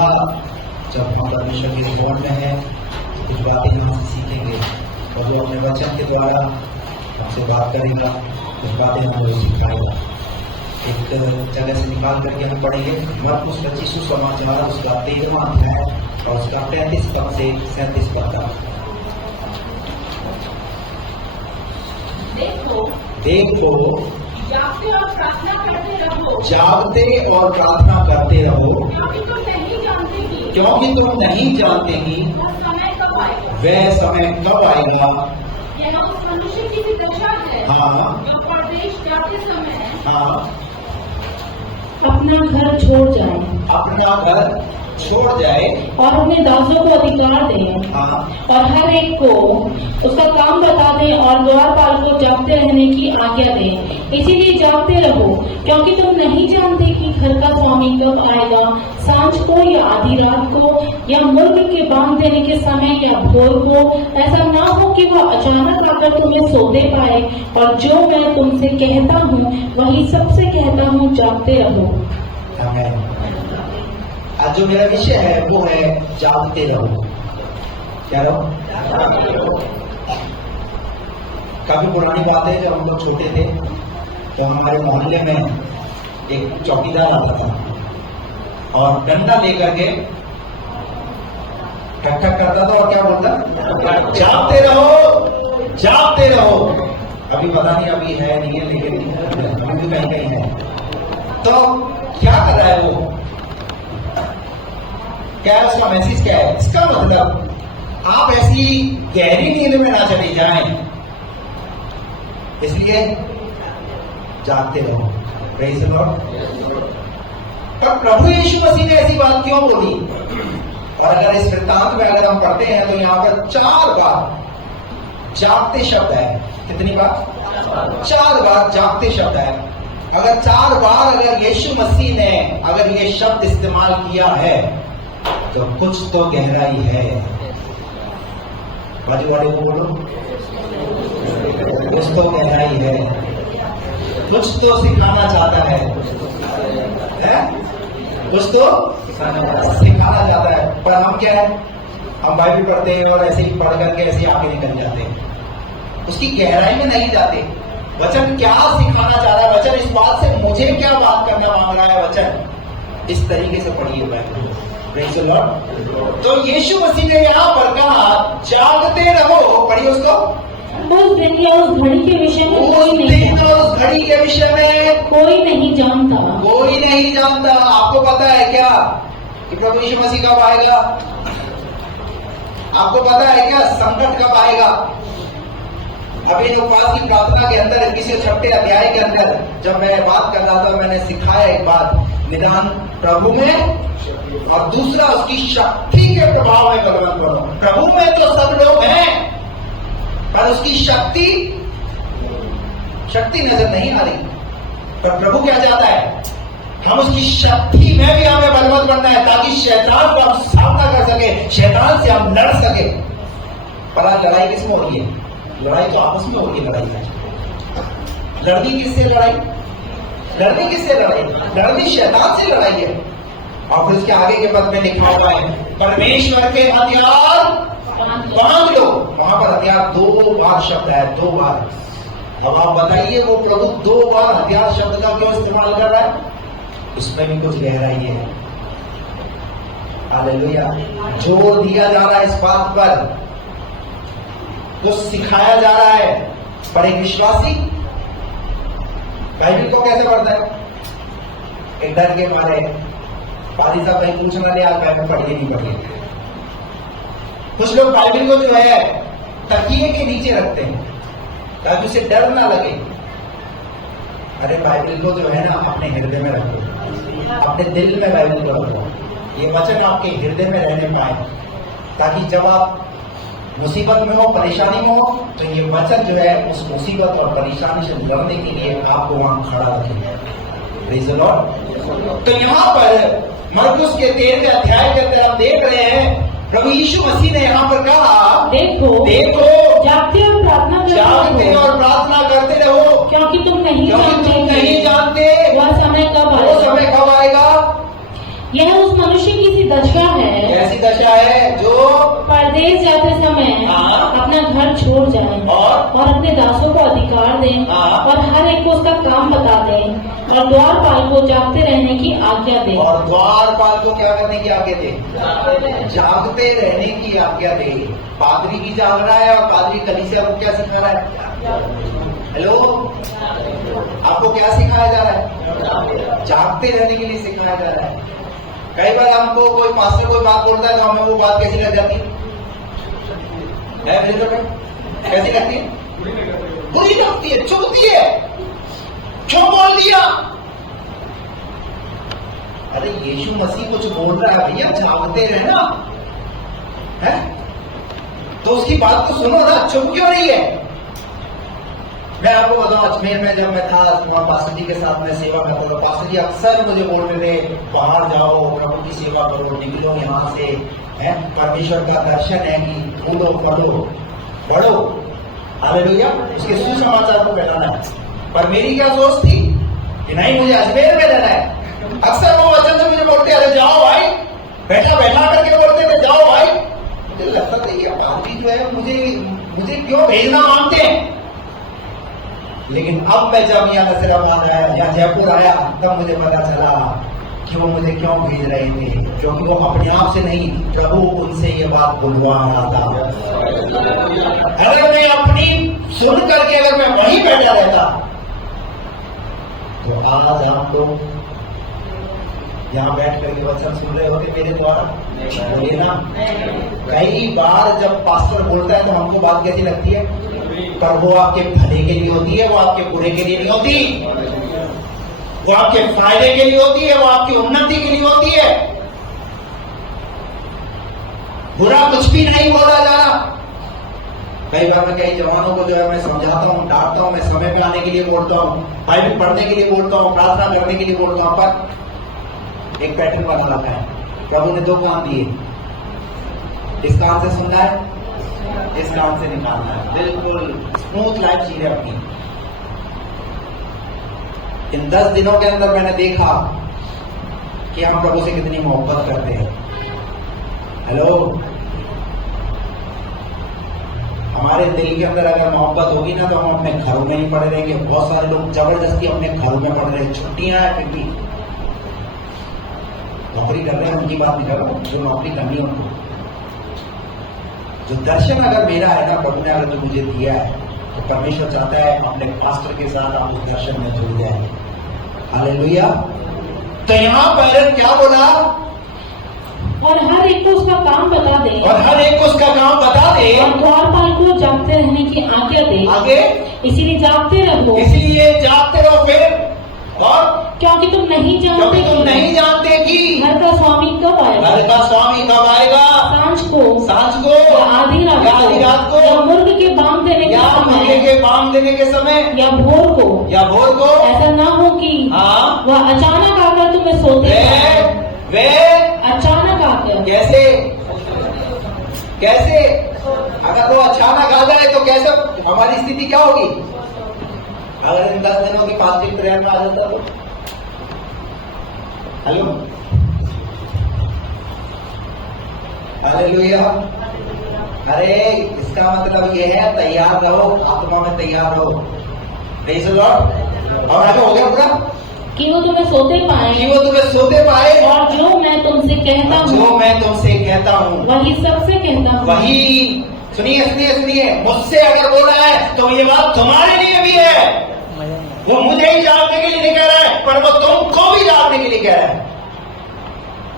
होगा जब हम परमेश्वर के रिवॉर्ड में है, कुछ बातें हम सीखेंगे और जो अपने वचन के द्वारा हमसे बात करेगा, कुछ बातें हमें सिखाएगा। एक जगह से निकाल करके हम पढ़ेंगे मरकुस 25 सुसमाचार उसका 13वां अध्याय और उसका 35 पद से 37 पद तक। देखो जागते और प्रार्थना करते रहो, जागते और प्रार्थना करते रहो, क्योंकि तुम नहीं जानते कि क्योंकि तुम नहीं जानते कि वह समय कब आएगा। वह समय कब आएगा। यह उस मनुष्य की भी दशा है हाँ जो परदेश जाते समय हाँ अपना घर छोड़ जाए अपना घर छोड़ जाए और अपने दासों को अधिकार दे हाँ और हर एक को उसका काम बता दे और द्वारपाल को जागते रहने की आज्ञा दे। इसीलिए जागते रहो, क्योंकि तुम नहीं जानते कि घर का स्वामी कब आएगा, सांझ को या आधी रात को या मुर्ग के बांध देने के समय या भोर को। ऐसा ना हो कि वह अचानक आकर तुम्हें सौदे पाए। और जो मैं तुमसे कहता हूँ वही सबसे कहता हूँ, जागते रहो। आमीन। आज जो मेरा विषय है वो है जागते रहो। क्या रहो? काफी पुरानी बात है, जब हम लोग छोटे थे तो हमारे मोहल्ले में एक चौकीदार आता था और डंडा लेकर के ठक ठक करता था और क्या बोलता, जागते रहो जागते रहो। अभी पता नहीं अभी है नहीं है, लेकिन अभी भी कहीं कहीं है। तो क्या कर रहा है वो, क्या है उसका मैसेज, क्या है इसका मतलब? आप ऐसी गहरी नींद में ना चले जाएं, इसलिए जागते रहो। Praise the Lord. पर प्रभु यीशु मसीह ने ऐसी बात क्यों बोली? और अगर इस वृत्तांत में अगर हम पढ़ते हैं तो यहाँ पर 4 बार जागते शब्द है। कितनी बार? 4 बार जागते शब्द है। अगर 4 बार अगर यीशु मसीह ने अगर ये शब्द इस्तेमाल किया है तो कुछ तो गहराई है। बाजू वाले को बोलो, कुछ तो गहराई है, कुछ तो सिखाना चाहता है, कुछ तो सिखाना चाहता है। पर हम क्या है, हम बाइबल पढ़ते हैं और ऐसे ही पढ़ करके ऐसे आगे निकल जाते हैं, उसकी गहराई में नहीं जाते। वचन क्या सिखाना चाह रहा है, वचन इस बात से मुझे क्या बात करना मांग रहा है, वचन इस तरीके से पढ़िए बाइबल। Praise the Lord. तो यीशु मसीह ने यहाँ पर कहा जागते रहो, पढ़िए उसको। उस दिन या उस घड़ी के विषय में उस दिन और उस घड़ी के विषय में कोई नहीं जानता। कोई नहीं जानता। आपको पता है क्या कि प्रभु यीशु मसीह कब आएगा? आपको पता है क्या संकट कब आएगा? अभी उपवास की प्रार्थना के अंदर 26 अध्याय के अंदर जब मैं बात कर रहा था, मैंने सिखाया एक बात, निदान प्रभु में और दूसरा उसकी शक्ति के प्रभाव में बलवंत बनो। प्रभु में तो सब लोग हैं, पर उसकी शक्ति नजर नहीं आ रही। पर प्रभु क्या चाहता है, हम उसकी शक्ति में भी हमें बलवंत बनना है, ताकि शैतान को हम सामना कर सके, शैतान से हम लड़ सके। पर आज लड़ाई किसमें हो रही है? लड़ाई तो आपस में हो रही है। लड़नी किससे लड़ाई? लड़नी शैतान से लड़ाई है। और फिर उसके आगे के पद में लिखा हुआ है, परमेश्वर के हथियार बांध लो। वहां पर हथियार 2 बार शब्द है, 2 बार। अब आप बताइए वो प्रभु 2 बार हथियार शब्द का क्यों इस्तेमाल कर रहा है? उसमें भी कुछ गहराई है। हालेलुया। जोर दिया जा रहा है इस बात पर, कुछ सिखाया जा रहा है। पर एक विश्वासी बाइबल को कैसे पढ़ता है? एक डर के मारे, पादी साहब कहीं पूछना नहीं, आप बाइबल पढ़िए नहीं पढ़िए। कुछ लोग बाइबल को जो है तकिए के नीचे रखते हैं ताकि उसे डर ना लगे। अरे बाइबल को जो है ना अपने हृदय में रखो, अपने दिल में बाइबल को रखो। ये वचन आपके हृदय में रहने पाए, ताकि जब आप मुसीबत में हो, परेशानी में हो, तो ये वचन जो है उस मुसीबत और परेशानी से लड़ने के लिए आपको वहां खड़ा रखेगा। Praise the Lord. तो यहाँ पर मरकुस के 13वें अध्याय के अंदर आप देख रहे हैं, प्रभु यीशु मसीह ने यहाँ पर कहा देखो जागते और प्रार्थना करते रहो, क्योंकि तुम नहीं जानते वह समय कब आएगा। यह उस मनुष्य की सी दशा है ऐसी दशा है जो परदेश जाते समय हाँ। अपना घर छोड़ जाए और अपने दासों को अधिकार दें हाँ। और हर एक को उसका काम बता दें और द्वारपाल को जागते रहने की आज्ञा दें। और द्वारपाल को क्या करने की आज्ञा दे? जागते रहने की आज्ञा दे। पादरी की जाग रहा है और पादरी कलीसिया को क्या सिखा रहा है? हेलो, आपको क्या सिखाया जा रहा है? जागते रहने के लिए सिखाया जा रहा है। कई बार हमको कोई पास्टर कोई बात बोलता है तो हमें वो बात कैसी लग जाती है? कैसी लगती है? बुरी लगती है, चुभती है। क्यों बोल दिया? अरे यीशु मसीह कुछ बोल रहा है भैया, जागते रहना है तो उसकी बात तो सुनो ना, चुप क्यों रही है? मैं आपको बताऊं, अजमेर में जब मैं था वहां पास्टर जी के साथ में सेवा करता था। पास्टर जी अक्सर मुझे बोलते थे बाहर जाओ, प्रभु की सेवा करो, निकलो यहाँ से, है परमेश्वर का दर्शन है कि फूलो फलो बढ़ो, हालेलुया, उसके सुसमाचार को फैलाना है। पर मेरी क्या सोच थी कि नहीं, मुझे अजमेर में रहना है। अक्सर वो वचन से मुझे बोलते अरे जाओ भाई, बैठा बैठा करके बोलते थे जाओ भाई। मुझे लगता था ये पादरी जो है मुझे क्यों भेजना मांगते हैं। लेकिन अब मैं जब यहाँ नसीराबाद आया या जयपुर आया तब मुझे पता चला कि वो मुझे क्यों भेज रहे थे, क्योंकि वो अपने आप से नहीं, प्रभु उनसे ये बात बुलवा रहा था। अगर मैं अपनी सुन करके अगर मैं वहीं बैठा रहता तो आज आप लोग यहाँ बैठ करके वचन सुन रहे होते मेरे द्वारा, बोलिए ना। कई बार जब पास्टर बोलता है तो हमको बात कैसी लगती है, पर वो आपके भले के लिए होती है, वो आपके बुरे के लिए नहीं होती, वो आपके फायदे के लिए होती है, वो आपकी उन्नति के लिए होती है। बुरा कुछ भी नहीं बोला जा रहा। कई बार मैं कई जवानों को जो है मैं समझाता हूँ, डांटता हूँ, मैं समय पे आने के लिए बोलता हूँ, बाइबल पढ़ने के लिए बोलता हूँ, प्रार्थना करने के लिए बोलता हूँ, पर एक पैटर्न बना रखा है। प्रभु ने 2 कान दिए, इस कान से सुनना है, इस कान से निकालना है। बिल्कुल स्मूथ लाइफ जी रहे अपनी। इन 10 दिनों के अंदर मैंने देखा कि हम प्रभु से कितनी मोहब्बत करते हैं। हेलो, हमारे दिल के अंदर अगर मोहब्बत होगी ना तो हम अपने घरों में ही पड़े रहेंगे। बहुत सारे लोग जबरदस्ती अपने घरों में पड़ रहे हैं, छुट्टियां हैं फिर भी नौकरी कर रहे हैं, उनकी बात नहीं कर रहा हूं, जो नौकरी करनी है उनको। जो दर्शन अगर मेरा है ना, प्रभु ने अगर जो मुझे दिया है, तो परमेश्वर चाहता है अपने पास्टर के साथ आप उस दर्शन में जुड़ जाए। हालेलुया। तो यहाँ पर क्या बोला? और हर एक को उसका काम बता दे, और हर एक को उसका काम बता दे, और द्वारपाल को जागते रहने की आज्ञा दे। आगे इसीलिए जागते रहो, इसलिए जागते रहो। फिर और क्योंकि तुम नहीं जानते कि घर का स्वामी कब आएगा, घर का स्वामी कब आएगा, सांझ को या आधी रात को, या मुर्ग के बाम देने के या समय, मुर्गे के बाम देने के समय, या भोर को। ऐसा ना हो कि हाँ, वह अचानक आकर तुम्हें सोते वे अचानक आकर। कैसे अगर वो अचानक आ जाए तो कैसे हमारी स्थिति क्या होगी? अगर इन 10 दिनों की फास्टिंग प्रेयर में आ जाता तो। Hello, hallelujah. अरे इसका मतलब ये है तैयार रहो, आत्मा में तैयार रहो। Praise the Lord. और आगे हो गया पूरा कि वो तुम्हें सोते पाए, और जो मैं तुमसे कहता हूँ वही सबसे कहता हूँ। वही सुनिए, मुझसे अगर बोल रहा है तो ये बात तुम्हारे लिए भी है। वो मुझे ही जानने के लिए नहीं कह रहा है, पर वो तुमको भी जानने के लिए कह रहा है।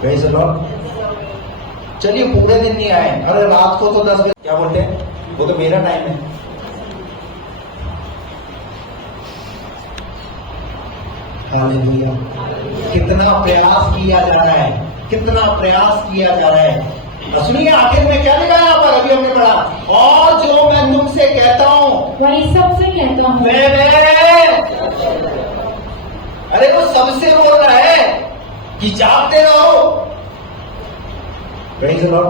Praise the Lord. चलिए पूरे दिन नहीं आए, अरे रात को तो 10 बजे क्या बोलते हैं, वो तो मेरा टाइम है। हालेलुया। कितना प्रयास किया जा रहा है, कितना प्रयास किया जा रहा है। सुनिए आखिर में क्या लिखा है यहाँ पर, अभी हमने पढ़ा, और जो मैं तुमसे कहता हूँ वही सबसे कहता हूँ। अरे वो सबसे बोल रहा है कि जागते रहो। Praise the Lord.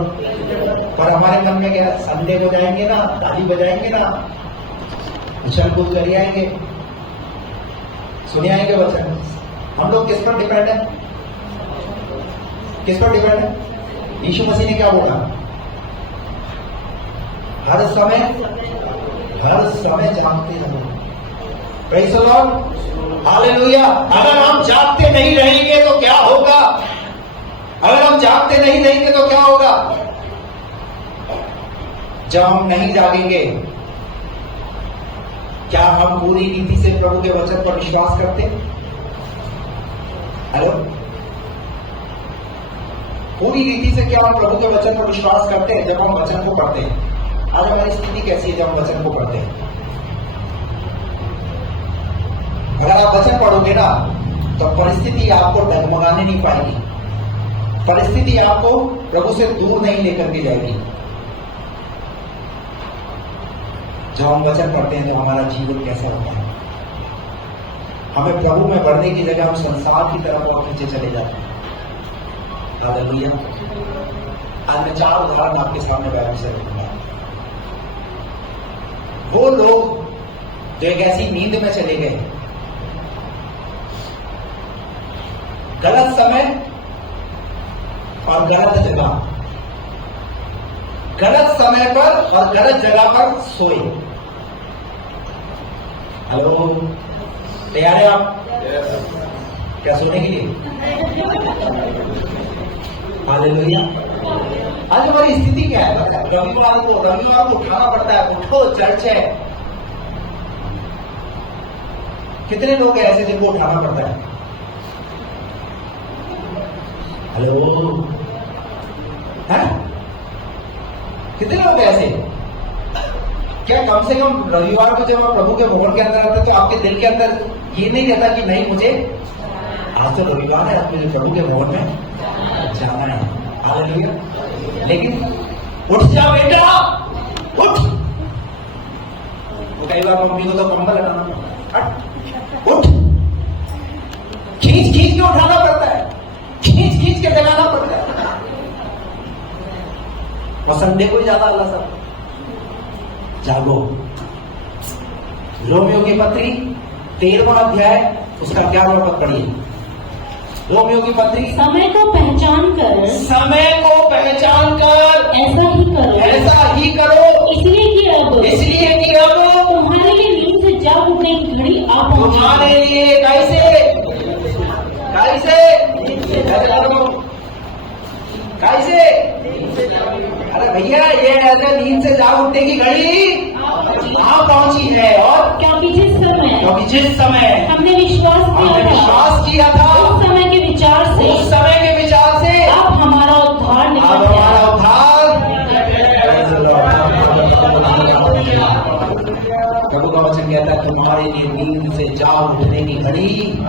पर हमारे मन में क्या, संडे को जाएंगे ना, ताली बजाएंगे ना, उछल कूद करिए आएंगे, सुने आएंगे वचन। हम लोग किस पर डिपेंड है? किस पर डिपेंड है? यीशु मसीह ने क्या बोला? हर समय जागते रहो। Praise the Lord, hallelujah. अगर हम जागते नहीं रहेंगे तो क्या होगा? अगर हम जागते नहीं रहेंगे तो क्या होगा? जब हम नहीं जागेंगे, क्या हम पूरी रीति से प्रभु के वचन पर विश्वास करते? हेलो, पूरी रीति से क्या हम प्रभु के वचन पर विश्वास करते हैं जब हम वचन को पढ़ते हैं? आज हमारी स्थिति कैसी है जब हम वचन को पढ़ते हैं? अगर आप वचन पढ़ोगे ना तो परिस्थिति आपको डगमगाने नहीं पाएगी, परिस्थिति आपको प्रभु से दूर नहीं लेकर के जाएगी। जब हम वचन पढ़ते हैं तो हमारा जीवन कैसा होता है? हमें प्रभु में बढ़ने की जगह हम संसार की तरफ और पीछे चले जाते हैं। हालेलुया। आज मैं 4 उदाहरण आपके सामने बयान से रखूंगा। वो लोग जो एक ऐसी नींद में चले गए, गलत समय और गलत जगह, गलत समय पर और गलत जगह पर सोए। हेलो, तैयार है आप? क्या सोने के लिए? हालेलुया। आज हमारी स्थिति क्या है? रविवार को उठाना पड़ता है, उठो चर्च है। कितने लोग हैं ऐसे जिनको उठाना पड़ता है? हेलो, है? कितने लोग ऐसे? क्या कम से कम रविवार को जब आप प्रभु के भवन के अंदर आते तो आपके दिल के अंदर ये नहीं रहता कि नहीं, मुझे आज तो रविवार है, आज मुझे प्रभु के भवन में जाना है। हालेलुया। लेकिन उठ जा बेटा, उठ। वो कई बार मम्मी को तो कंबल लगाना, उठ, खींच खींच के उठाना पड़ता है, खींच खींच के जगाना पड़ता है। और संडे को ही ज्यादा अल्लाह सब जागो। रोमियो की पत्री 13वां अध्याय उसका 11वां पद पढ़िए। रोमियो की पत्री, समय को पहचान कर ऐसा ही करो, इसलिए कि अब तुम्हारे लिए नींद से जाग उठने की घड़ी आ पहुंची। तुम्हारे लिए कैसे अरे भैया, ये ऐसे नींद से जाग उठने की घड़ी आ पहुंची है। और क्योंकि जिस समय हमने विश्वास किया था उस समय के विचार से अब हमारा उद्धार निकल गया। प्रभु का वचन कहता है तुम्हारे लिए नींद से जाग उठने की घड़ी आ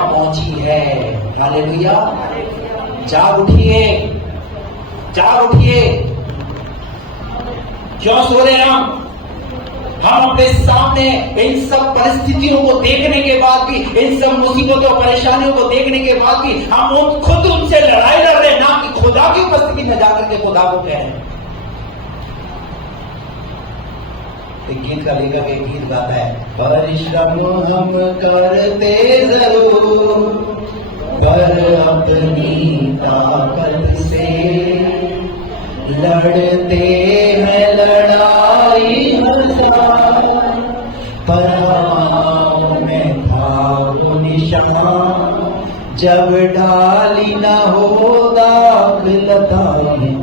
पहुंची है। हालेलुया। जाग उठिए, जाग उठिए। क्यों सो रहे हैं हम अपने सामने इन सब परिस्थितियों को देखने के बाद भी, इन सब मुसीबतों परेशानियों को देखने के बाद भी हम खुद उनसे लड़ाई लड़ रहे हैं, ना कि खुदा की उपस्थिति में जाकर के खुदा को कह रहे हैं। एक गीत का लेखक एक गीत गाता है, परिश्रम हम करते जरूर पर अपनी ताकत से लड़ते हैं लड़ाई हजार, पर हवाओं में था वो निशान, जब डाली न हो दाखलता में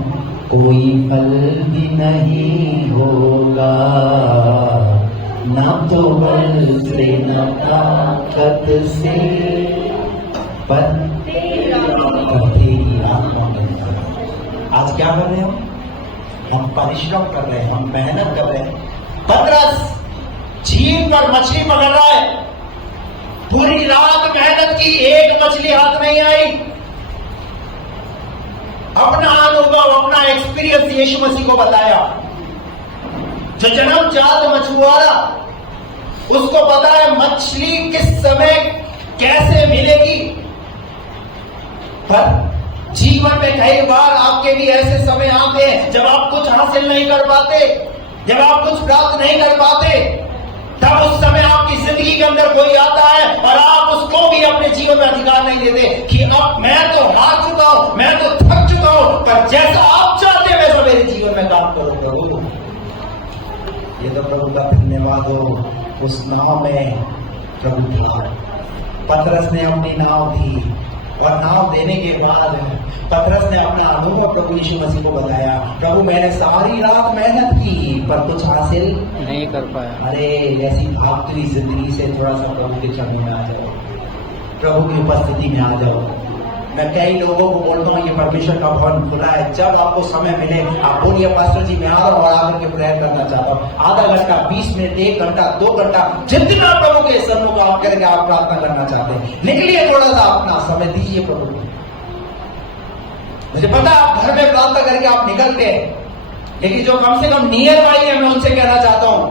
कोई फल भी नहीं होगा, न तो बल से न ताकत से पर तेरी आत्मा। आज क्या कर रहे हैं हम परिश्रम कर रहे हैं, हम मेहनत कर रहे हैं। पतरस झील पर मछली पकड़ रहा है, पूरी रात मेहनत की, एक मछली हाथ नहीं आई। अपना अनुभव, अपना एक्सपीरियंस यीशु मसीह को बताया। जो जन्मजात मछुआरा, उसको पता है मछली किस समय कैसे मिलेगी। पर जीवन में कई बार आपके भी ऐसे समय आते हैं जब आप कुछ हासिल नहीं कर पाते, जब आप कुछ प्राप्त नहीं कर पाते, तब उस समय आपकी जिंदगी के अंदर कोई आता है और आप उसको भी अपने जीवन में अधिकार नहीं देते कि अब मैं तो हार चुका हूं, मैं तो थक चुका हूं, पर ये तो प्रभु का धन्यवाद हो। उस नाव में प्रभु था, पतरस ने अपनी नाव दी और नाव देने के बाद पतरस ने अपना अनुभव प्रभु यीशु मसीह को बताया। प्रभु मैंने सारी रात मेहनत की पर कुछ हासिल नहीं कर पाया। अरे ऐसी भागती जिंदगी से थोड़ा सा प्रभु के चरणों में आ जाओ, प्रभु की उपस्थिति में आ जाओ। मैं कई लोगों को बोलता हूँ ये परमेश्वर का भवन खुला है, जब आपको समय मिले आप बोलिए पास्टर जी मैं आ रहा हूँ और आकर के प्रेयर करना चाहता हूँ। आधा घंटा, 20 मिनट, 1 घंटा, 2 घंटा, जितना प्रभु के सम्मुख आप करेंगे, आप प्रार्थना करना चाहते हैं, निकलिए थोड़ा सा अपना समय दीजिए प्रभु को। मुझे पता आप घर में प्रार्थना करके आप निकल गए, लेकिन जो कम से कम नियर बाई है मैं उनसे कहना चाहता हूं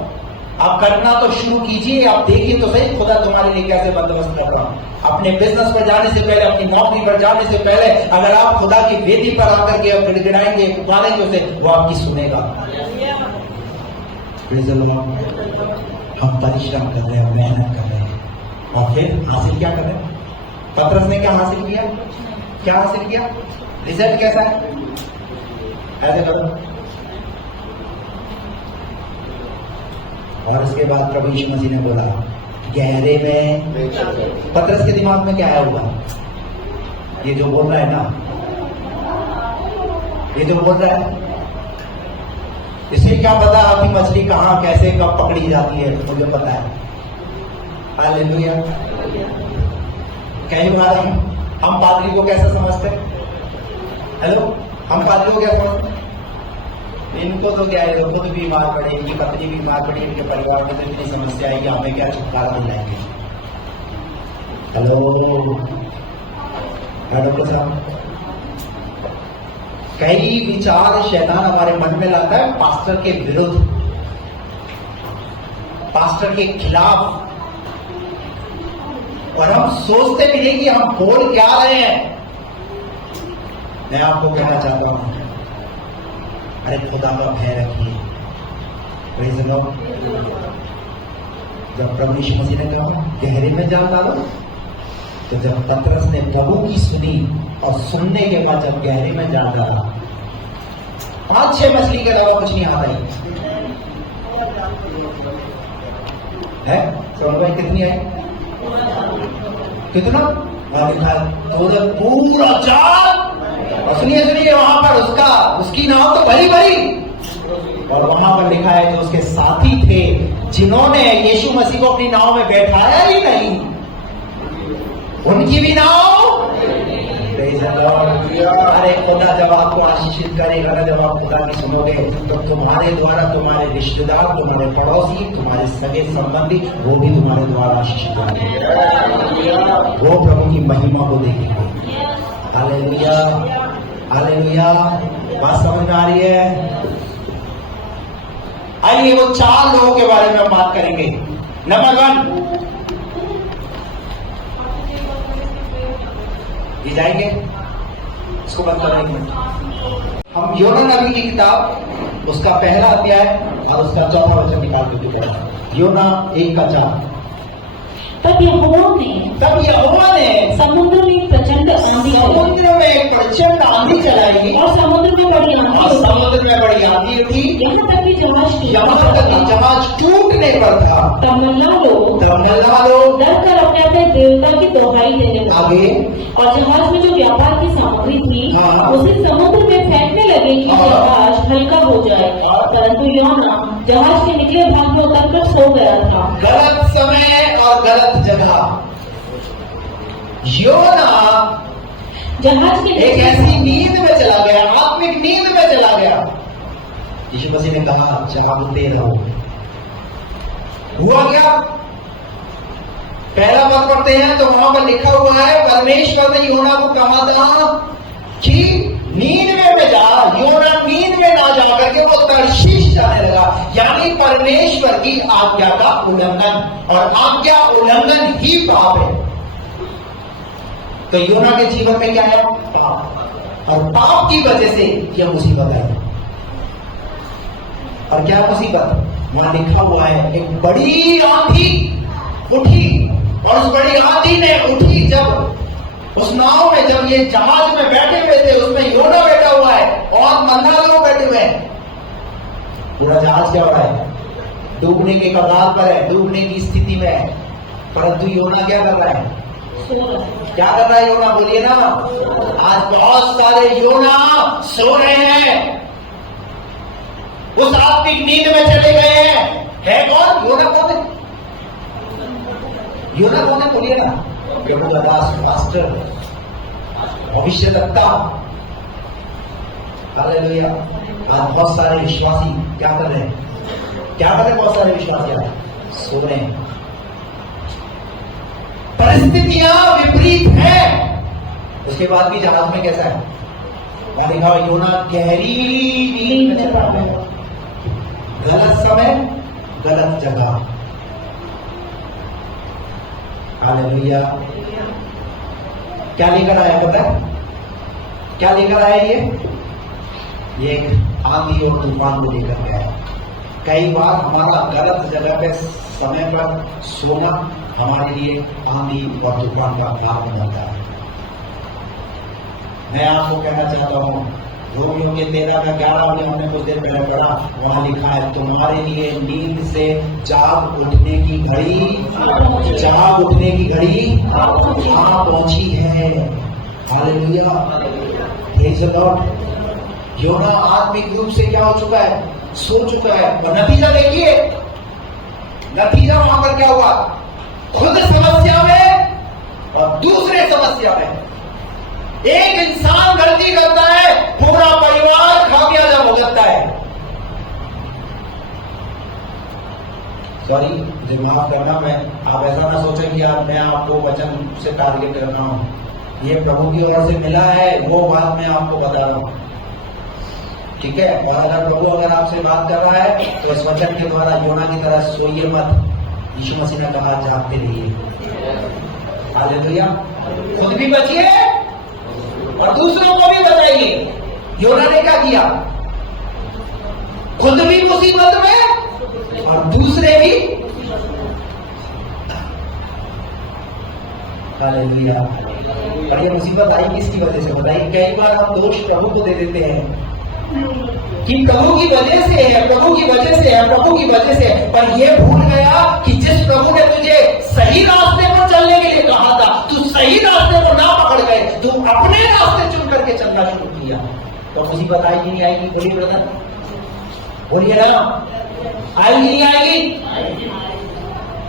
आप करना तो शुरू कीजिए। आप देखिए तो सही खुदा तुम्हारे लिए कैसे बंदोबस्त कर रहा हूं। अपने बिजनेस पर जाने से पहले, अपनी नौकरी पर जाने से पहले अगर आप खुदा की वेदी पर आकर के गिड़गिड़ाएंगे, पुकारेंगे उसे, वो आपकी सुनेगा। हम परिश्रम कर रहे हैं, मेहनत कर रहे हैं और फिर हासिल क्या कर रहे हैं? पतरस ने क्या हासिल किया? क्या हासिल किया? रिजल्ट कैसा है? ऐसे करो। और उसके बाद प्रभु यीशु मसीह ने बोला गहरे में। पतरस के दिमाग में क्या आया हुआ? ये जो बोल रहा है ना, ये जो बोल रहा है, इसे क्या पता आपकी मछली कहां कैसे कब पकड़ी जाती है? मुझे पता है। हालेलुया। कई बार हम पादरी को कैसे समझते हैं? हेलो, हम पादरी को क्या समझते? इनको तो क्या है, खुद बीमार पड़े, इनकी पत्नी बीमार पड़ी, इनके परिवार में तो इतनी समस्या है कि हमें क्या छुटकारा दिलाएंगे। हेलो डॉक्टर साहब, कई विचार शैतान हमारे मन में लाता है पास्टर के विरुद्ध, पास्टर के खिलाफ, और हम सोचते भी नहीं कि हम बोल क्या रहे हैं। मैं आपको कहना चाहता हूं, अरे खुदा का भय रखिए। Praise the Lord. जब प्रभु यीशु मसीह ने कहा गहरे में जाल डालो, तो जब पतरस ने प्रभु की सुनी और सुनने के बाद जब गहरे में जाल डाला, 5-6 मछली के अलावा कुछ नहीं आता है। समझ भाई कितनी है? कितना? तो पूरा जाल। और सुनिए सुनिए, वहां पर उसकी नाव तो भरी भरी, और वहां पर लिखा है जो उसके साथी थे जिन्होंने यीशु मसीह को अपनी नाव में बैठाया ही नहीं, उनकी भी नाव। अरे खुदा जब आपको आशीषित करेगा ना, जब आप खुदा की सुनोगे, तो तुम्हारे द्वारा तुम्हारे रिश्तेदार, तुम्हारे पड़ोसी, तुम्हारे सगे संबंधी, वो भी तुम्हारे द्वारा आशीषित होंगे, वो प्रभु की महिमा को देखेंगे। Hallelujah, hallelujah. बात समझ में आ रही है? आइए वो 4 लोगों के बारे में हम बात करेंगे। नंबर 1, ये जाएंगे, इसको बंद करेंगे। हम योना नबी की किताब, उसका पहला अध्याय और उसका 4वां वचन निकाल के पढ़ा। योना 1:4। तब यहोवा ने समुद्र में प्रचंड आंधी चलाई और समुद्र में बड़ी आंधी उठी, यहाँ तक कि जहाज टूटने पर था। तब मल्लाह लोग डर कर अपने अपने देवता की दोहाई देने लगे और जहाज में जो व्यापार की सामग्री थी उसे समुद्र में फेंकने लगे कि जहाज हल्का हो जाए। परंतु योना जहाज के निकले भाग में उतरकर सो गया था। गलत समय और गलत जगह। योना जहाज के एक ऐसी नींद में चला गया, आत्मिक नींद में चला गया। यीशु मसीह ने कहा जागते रहो। हुआ क्या? पहला पद पढ़ते हैं तो वहां पर लिखा हुआ है, परमेश्वर ने योना को कहा था कि नींद में जा। योना नींद में ना जा करके वो तर्शीश जाने लगा, यानी परमेश्वर की आज्ञा का उल्लंघन, और आज्ञा उल्लंघन ही पाप है। तो योना के जीवन में क्या है? पाप। और पाप की वजह से यह मुसीबत है। और क्या मुसीबत? वहां लिखा हुआ है एक बड़ी आंधी उठी, और उस बड़ी आंधी ने उठी जब उस नाव में, जब ये जहाज में बैठे हुए थे, उसमें योना बैठा हुआ है और मल्लाह लोग बैठे हुए हैं। पूरा जहाज क्या हो रहा है? डूबने के कगार पर है, डूबने की स्थिति में है, परंतु योना क्या कर रहा है? सो रहा है। क्या कर रहा है योना? बोलिए ना। आज बहुत सारे योना सो रहे हैं, उस आत्मिक नींद में चले गए हैं। है कौन? योना कौन है? योना कौन है? बोलिए ना। यहूदा दास, पास्टर, भविष्यवक्ता। हालेलुया। आज बहुत सारे विश्वासी क्या कर रहे हैं? क्या कर रहे हैं? बहुत सारे विश्वासी आज सो रहे हैं। परिस्थितियां विपरीत हैं, उसके बाद भी जहाज में कैसा है? क्या लिखा हुआ? योना गहरी नींद में चला गया। गलत समय, गलत जगह। हालेलुया। क्या लेकर आया? पता है क्या लेकर आया? ये एक आंधी और तूफान को लेकर गया। कई बार हमारा गलत जगह पे समय पर सोना हमारे लिए आंधी और तूफान का कारण बनता है। मैं आपको कहना चाहता हूं, रोमियो के 13-11 में हमने कुछ देर पहले पढ़ा, वहां लिखा है तुम्हारे लिए नींद से जाग उठने की घड़ी, जाग उठने की घड़ी आ पहुंची है। Hallelujah, praise the Lord. योना आत्मिक रूप से क्या हो चुका है? सो चुका है। और नतीजा देखिए, नतीजा वहां पर क्या हुआ? खुद समस्या में और दूसरे समस्या में। एक इंसान गलती करता है, पूरा परिवार खामियाजा भुगतता है। सॉरी, मुझे माफ करना, मैं आप ऐसा ना सोचें कि यार मैं आपको वचन से टारगेट कर रहा हूं। ये प्रभु की ओर से मिला है, वो बात मैं आपको बता रहा हूं, ठीक है? और अगर प्रभु अगर आपसे बात कर रहा है तो इस वचन के द्वारा योना की तरह सोइए मत। यीशु मसीह ने कहा जागते रहिए। हालेलुया। खुद भी बचिए और दूसरों को भी बताइए। योना ने क्या किया? खुद भी मुसीबत में और दूसरे भी। हालेलुया। और ये मुसीबत आई किसकी वजह से? बताइए। कई बार हम दोष प्रभु को दे देते हैं कि प्रभु की वजह से है, प्रभु की वजह से है, प्रभु की वजह से है। पर यह भूल गया कि जिस प्रभु ने तुझे सही रास्ते पर चलने के लिए कहा था, तू सही रास्ते पर ना पकड़ गए, तू अपने रास्ते चुन करके चलना शुरू किया, तो मुसीबत आएगी नहीं आएगी? बोलिए ब्रदर, बोलिए ना। आएगी नहीं आएगी?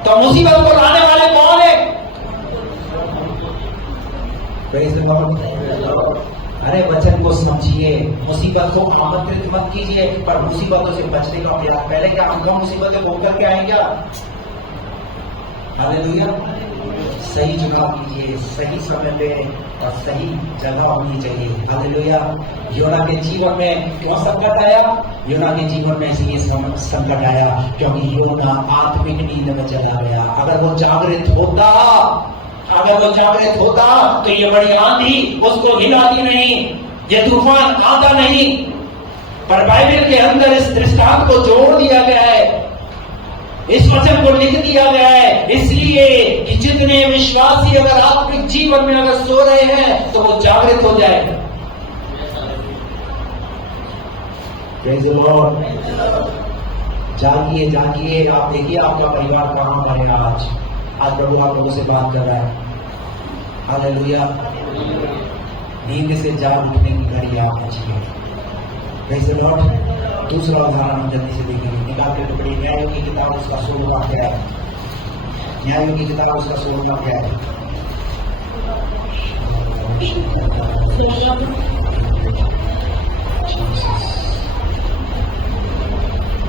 तो मुसीबत को लाने वाले कौन है? अरे वचन को समझिए, मुसीबत को आमंत्रित मत कीजिए, पर मुसीबतों से बचने का प्रयास। पहले क्या हम मुसीबतें भोग करके आएंगे? हालेलुया। सही जगह कीजिए, सही समय पे और सही जगह होनी चाहिए। हालेलुया। योना के जीवन में क्यों संकट आया? योना के जीवन में इसलिए संकट आया क्योंकि योना आत्मिक नींद में चला गया। अगर वो जागृत होता तो ये बड़ी आंधी उसको हिलाती नहीं, ये तूफान आता नहीं। पर बाइबल के अंदर इस दृष्टांत को जोड़ दिया गया है, इस वचन को लिख दिया गया है, इसलिए कि जितने विश्वासी अगर आत्मिक जीवन में अगर सो रहे हैं तो वो जागृत हो जाए। जागिए, जागिए। आप देखिए आपका परिवार कहां पर है आज प्रभु आप लोगों से बात कर रहा है। हालेलुया। नींद से जाग उठने की घड़ी आ पहुंची है। Praise the Lord. दूसरा उदाहरण हम जल्दी से देखेंगे। निकाल के टुकड़ी, न्यायों की किताब उसका 16वां अध्याय है। न्यायों की किताब उसका 16वां अध्याय है।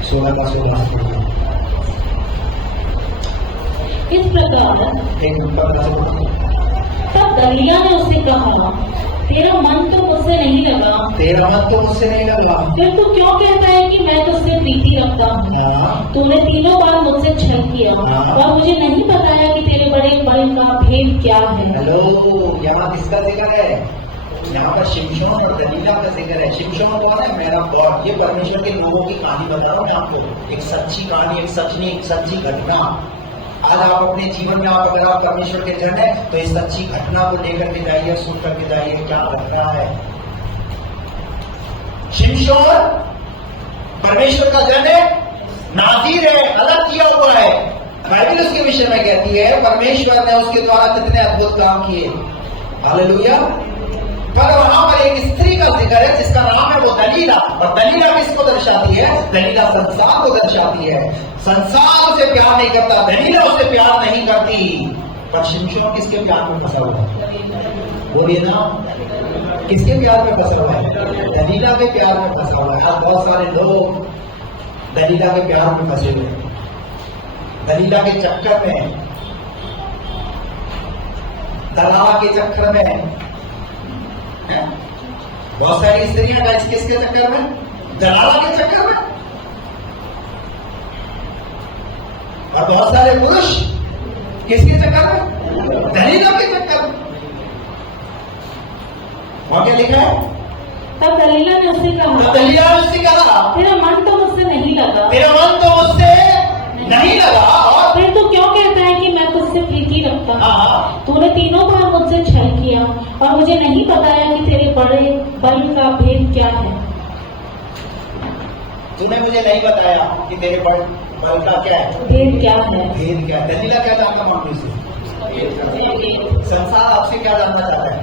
16 का 16। इस प्रकार एक नंबर तब दलिया ने उससे कहा, तेरा मन तो मुझसे नहीं लगा। तेरा मन तो मुझसे नहीं लगा। फिर तू क्यों कहता है कि मैं तुझसे प्रीति रखता हूँ? तूने 3 बार मुझसे छल किया और मुझे नहीं बताया कि तेरे बड़े बल का भेद क्या है। हेलो, यहाँ किसका जिक्र है? यहाँ पर शिमशोन और दलीला का जिक्र है। शिमशोन कौन है? मेरा गॉड। ये परमेश्वर के लोगों की कहानी बता रहा हूँ मैं आपको, एक सच्ची कहानी, एक सच्ची घटना। आज आप अपने जीवन में अगर आप परमेश्वर के जन है तो इस सच्ची घटना को लेकर के जाइए, सुन करके जाइए क्या घट रहा है। शिमशोन परमेश्वर का जन है, नाज़ीर है, अलग किया हुआ है। बाइबल उसके विषय में कहती है परमेश्वर ने उसके द्वारा कितने अद्भुत काम किए। हालेलुया। पर वहां पर एक स्त्री का जिक्र है जिसका नाम है वो दलीला, और दलीला किसको दर्शाती है? दलीला संसार को दर्शाती है। संसार उसे प्यार नहीं करता, दलीला उसे प्यार नहीं करती। पर शिमशोन किसके प्यार में फंसा हुआ है? बोलिए ना, किसके प्यार में फंसा हुआ है? दलीला के प्यार में फंसा हुआ है। आज बहुत सारे लोग दलीला के प्यार में फंसे हुए हैं, दलीला के चक्कर में, दलाला के चक्कर में। बहुत सारी स्त्रियां का किसके चक्कर में? दलाला के चक्कर में। और बहुत सारे पुरुष किसके चक्कर में? दलीला के चक्कर में। वहां क्या लिखा है? तब दलीला ने उससे कहा, दलीला ने उससे कहा तेरा मन तो मुझसे नहीं लगा, तेरा मन तो मुझसे नहीं लगा, और फिर तू क्यों कहता है कि मैं तुझसे प्रीति रखता हूँ? हाँ, तूने तीनों बार मुझसे छल किया और मुझे नहीं बताया कि तेरे बड़े बल का भेद क्या है। तूने मुझे नहीं बताया कि तेरे बल का क्या है, भेद क्या है। भेद क्या है। दलीला क्या जानता मामले से? संसार आपसे क्या जानना चाहता है?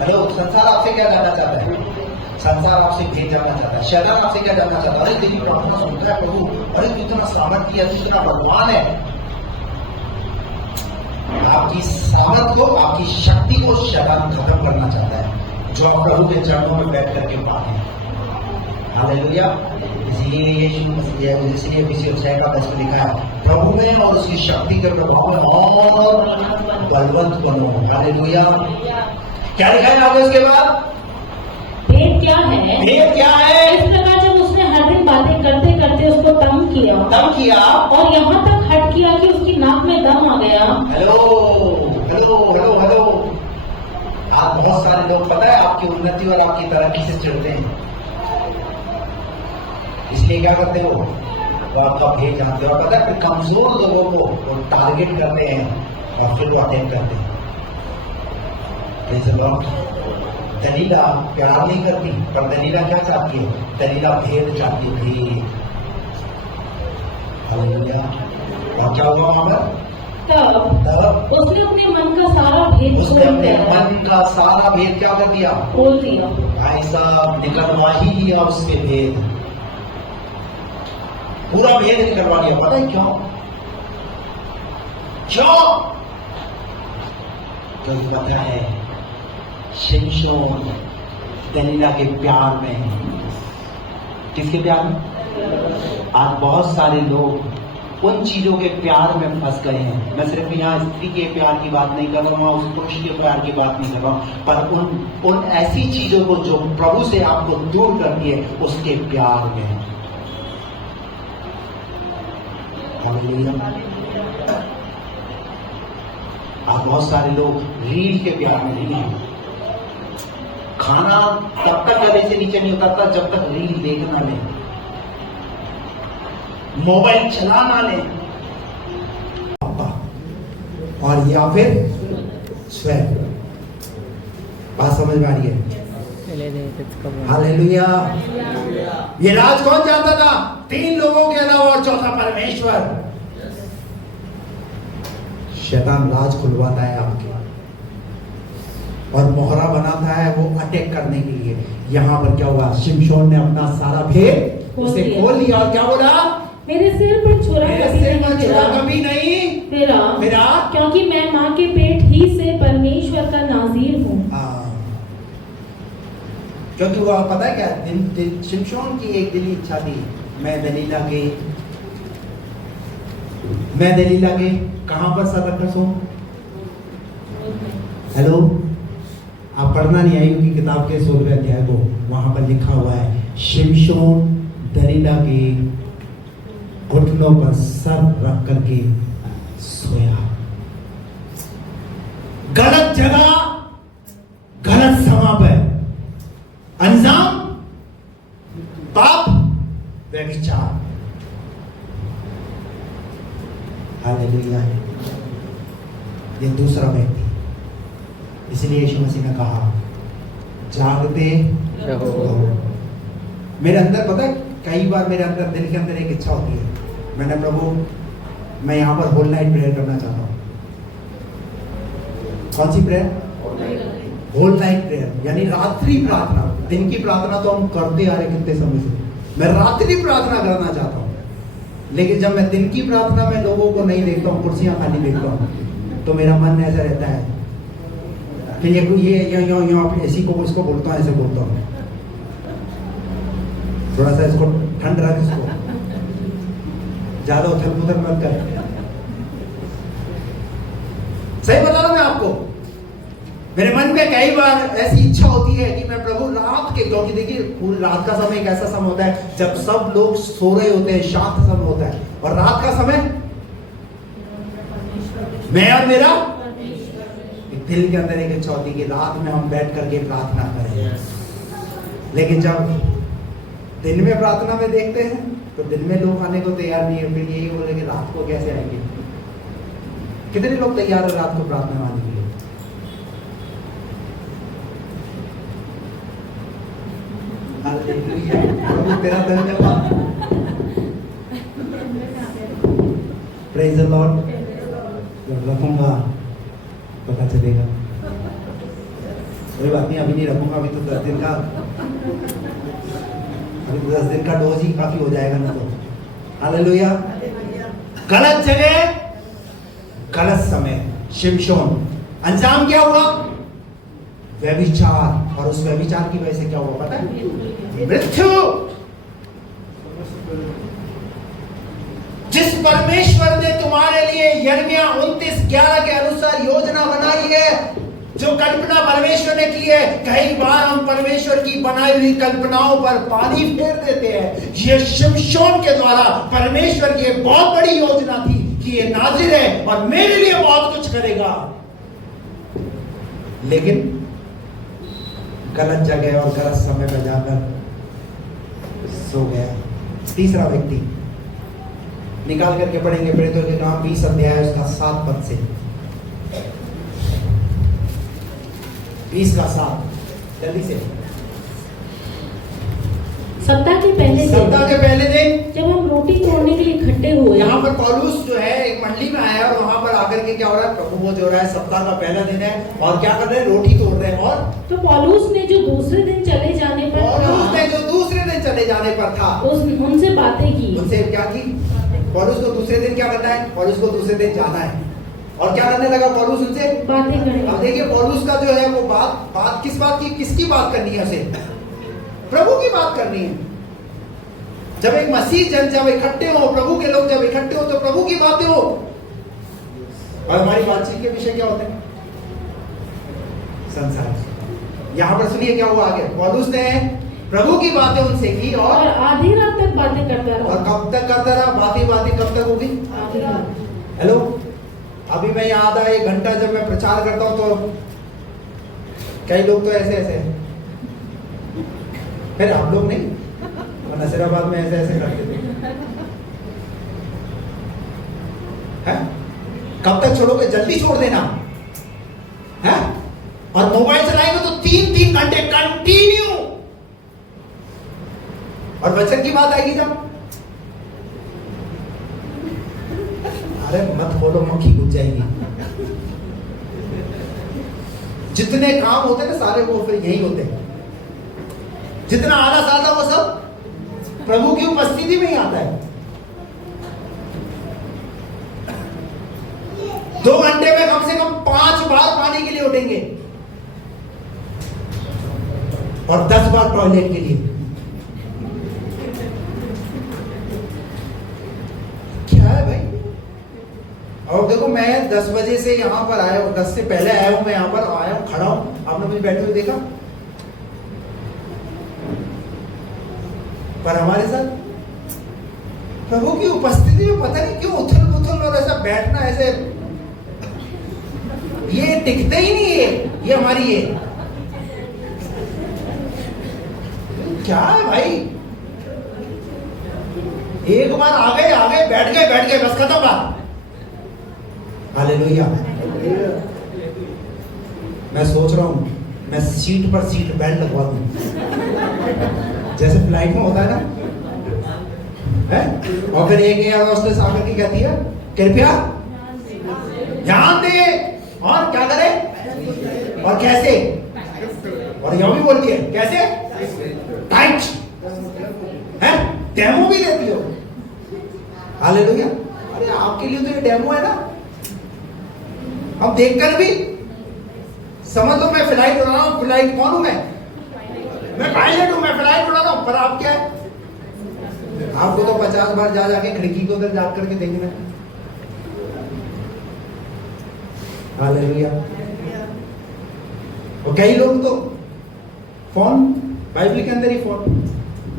हेलो, संसार आपसे क्या जानना चाहता है? संसार आपसे भेद जानना चाहता है। शैतान आपसे क्या जानना चाहता है? अरे तेरी प्रार्थना सुनता है प्रभु, अरे तू इतना सामर्थ्य है, तू इतना भगवान है। आपकी सामर्थ को, आपकी शक्ति को शैतान खत्म करना चाहता है, जो आप प्रभु के चरणों में बैठ करके पाते हैं। हालेलुया। इसलिए इसी अध्याय का 10 में लिखा है, प्रभु में और उसकी शक्ति के प्रभाव में और बलवंत बनो। हालेलुया। क्या लिखा है आगे उसके बाद? भेद क्या है? भेद क्या है? इस प्रकार जब उसने हर दिन बातें करते करते उसको तंग किया और यहाँ तक हट किया कि उसकी नाक में दम आ गया। Hello hello hello hello. आप बहुत सारे लोग, पता है, आपकी उन्नति और आपकी तरक्की से चिढ़ते हैं, इसलिए क्या करते हो? तो आपका भेद जानते हो। पता है, फिर कमजोर लोगों को टारगेट करते हैं और फिर वो अटैक करते हैं। दलीला प्यार नहीं करती, पर दलीला क्या चाहती है? दलीला भेद चाहती है। हालेलुया। और क्या हुआ वहां पर? तब उसने अपने मन का सारा भेद उसने अपने मन का सारा भेद क्या कर दिया? खोल दिया। भाई साहब, निकलवा ही लिया उसके भेद, पूरा भेद निकलवा लिया। पता है क्यों? क्यों? क्योंकि पता है शिमशोन दलीला के प्यार में है। किसके प्यार में? आज बहुत सारे लोग उन चीजों के प्यार में फंस गए हैं। मैं सिर्फ यहाँ स्त्री के प्यार की बात नहीं कर रहा हूँ, उस पुरुष के प्यार की बात नहीं कर रहा हूँ, पर उन ऐसी चीजों को जो प्रभु से आपको दूर करती है, उसके प्यार में है। आज बहुत सारे लोग रील के प्यार में नहीं है। खाना तब तक गले से नीचे नहीं उतरता जब तक रील देखना नहीं, मोबाइल चलाना नहीं, और या फिर स्वयं। बात समझ में आ रही है? हालेलुया। ये राज कौन जानता था? 3 लोगों के अलावा, और चौथा परमेश्वर। शैतान राज खुलवाता है आपके और मोहरा बनाता है वो अटैक करने के लिए। यहाँ पर क्या हुआ? शिमशोन ने अपना सारा भेद उसे खोल लिया और क्या बोला? मेरे सिर पर छुरा कभी नहीं फिरा, क्योंकि मैं माँ के पेट ही से परमेश्वर का नाज़ीर हूँ। क्योंकि वो पता है क्या, शिमशोन की एक दिली इच्छा थी, मैं दलीला के कहां पर सर रखा सो? हेलो, आप पढ़ना नहीं आई उनकी किताब के 16वें अध्याय को, वहां पर लिखा हुआ है शिमशोन दलीला के घुटनों पर सर रख करके सोया। गलत जगह, गलत समय पर अंजाम, पाप, व्यभिचार। हालेलुया। ये दूसरा व्यक्ति, इसलिए यीशु मसीह ने कहा जागते रहो। मेरे अंदर पता है कई बार मेरे अंदर दिल के अंदर एक इच्छा होती है, मैंने प्रभु मैं यहाँ पर होल नाइट प्रेयर करना चाहता हूँ। कौन सी प्रेयर? होल नाइट प्रेयर, यानी रात्रि प्रार्थना। दिन की प्रार्थना तो हम करते आ रहे कितने समय से, मैं रात्रि प्रार्थना करना चाहता हूँ। लेकिन जब मैं दिन की प्रार्थना में लोगों को नहीं देखता हूँ, कुर्सियां खाली देखता हूँ, तो मेरा मन ऐसा रहता है, फिर ये इसी को इसको बोलता हूँ, ऐसे बोलता हूँ, थोड़ा सा इसको ठंड रख, इसको ज्यादा उथल पुथल मत कर। सही बता रहा हूं मैं आपको, मेरे मन में कई बार ऐसी इच्छा होती है कि मैं प्रभु रात के, क्योंकि देखिए पूरी रात का समय एक ऐसा समय होता है जब सब लोग सो रहे होते हैं, शांत समय होता है, और रात का समय मैं और मेरा दिल के अंदर एक इच्छा होती है कि रात में हम बैठ करके प्रार्थना करें। लेकिन जब दिन में प्रार्थना में देखते हैं तो दिन में लोग आने को तैयार नहीं है, फिर यही बोले कि रात को कैसे आएंगे। कितने लोग तैयार है रात को प्रार्थना में आने के लिए? तेरा धन्यवाद, प्रेज द लॉर्ड। जब रखूंगा पता चलेगा, कोई बात नहीं, अभी नहीं रखूंगा, अभी तो 10 दिन का, अभी 10 दिन का डोज ही काफी हो जाएगा ना। तो हालेलुया। गलत जगह गलत समय, शिमशोन, अंजाम क्या हुआ? व्यभिचार, और उस व्यभिचार की वजह से क्या हुआ पता है? मृत्यु। जिस परमेश्वर ने तुम्हारे लिए यिर्मयाह 29:11 के अनुसार योजना बनाई है, जो कल्पना परमेश्वर ने की है, कई बार हम परमेश्वर की बनाई हुई कल्पनाओं पर पानी फेर देते हैं। ये शिमशोन के द्वारा परमेश्वर की एक बहुत बड़ी योजना थी कि ये नाज़िर है और मेरे लिए बहुत कुछ करेगा, लेकिन गलत जगह और गलत समय पर जाकर सो गया। तीसरा व्यक्ति निकाल करके पढ़ेंगे प्रेरितों के काम 20 अध्याय उसका 7 पद से, 20 का 7, जल्दी से। सप्ताह के पहले दिन जब हम रोटी तोड़ने के लिए इकट्ठे हुए, यहाँ पर पौलुस जो है एक मंडली में आया और वहां पर आकर के क्या हो रहा है, प्रभु वो जो रहा है, सप्ताह का पहला दिन है और क्या कर रहे हैं, रोटी तोड़ रहे हैं। और तो पौलुस ने जो दूसरे दिन चले जाने पर था, उनसे बातें की। उनसे क्या की? पौलुस को दूसरे दिन क्या करना है? पौलुस को दूसरे दिन जाना है, और क्या करने लगा पौलुस? उनसे बातें करने। अब देखिए पौलुस का जो है वो बात किस बात की, किसकी बात करनी है? उसे प्रभु की बात करनी है। जब एक मसीह जन जब इकट्ठे हो, प्रभु के लोग जब इकट्ठे हो, तो प्रभु की बातें हो। और हमारी बातचीत के विषय क्या होते हैं? संसार। यहां पर सुनिए क्या हुआ आगे। पौलुस ने प्रभु की बातें उनसे की और आधी रात तक बातें करता रहा। और कब तक करता रहा? बातें कब तक होगी? आधी रात। हेलो, अभी मैं यहाँ आधा 1 घंटा जब मैं प्रचार करता हूँ तो कई लोग तो ऐसे फिर आप लोग नहीं, नसीराबाद में ऐसे करते थे। कब तक छोड़ोगे? जल्दी छोड़ देना है। और मोबाइल चलाएंगे तो 3-3 घंटे कंटिन्यू। और वचन की बात आएगी जब, अरे मत खोलो, मक्खी घुस जाएगी। जितने काम होते हैं ना सारे वो फिर यही होते हैं। जितना आधा साधा वो सब प्रभु की उपस्थिति में ही आता है। 2 घंटे में कम से कम 5 बार पानी के लिए उठेंगे और 10 बार टॉयलेट के लिए। क्या है भाई? और देखो मैं 10 बजे से यहां पर आया हूं, 10 से पहले आया हूं, मैं यहां पर आया हूं, खड़ा हूं, आपने मुझे बैठे हुए देखा? पर हमारे साथ प्रभु की उपस्थिति में पता नहीं क्यों उथल पुथल और ऐसा बैठना, ऐसे ये टिकते ही नहीं है। ये हमारी है क्या है भाई? एक बार आ गए बैठ गए बस खत्म बात। हालेलुया। मैं सोच रहा हूं मैं सीट पर सीट बेल्ट लगवा दूं, जैसे फ्लाइट में होता है ना, है? और फिर एक एयर होस्टेस आकर के कहती है कृपया ध्यान दे, और क्या करे और कैसे, और यह भी बोलती है कैसे टाइट है, डेमो भी देती हो। हालेलुया। अरे आपके लिए तो ये डेमो है ना, अब देखकर भी समझ लो मैं फ्लाइट उड़ा रहा हूं। फ्लाइट कौन हूं मैं पायलट हूं, मैं फ्लाइट उड़ा रहा हूं, पर आप क्या है? आपको तो 50 बार जा जाके खिड़की को उधर जा करके देखना है। हालेलुया। और कई लोग तो फोन, बाइबल के अंदर ही फोन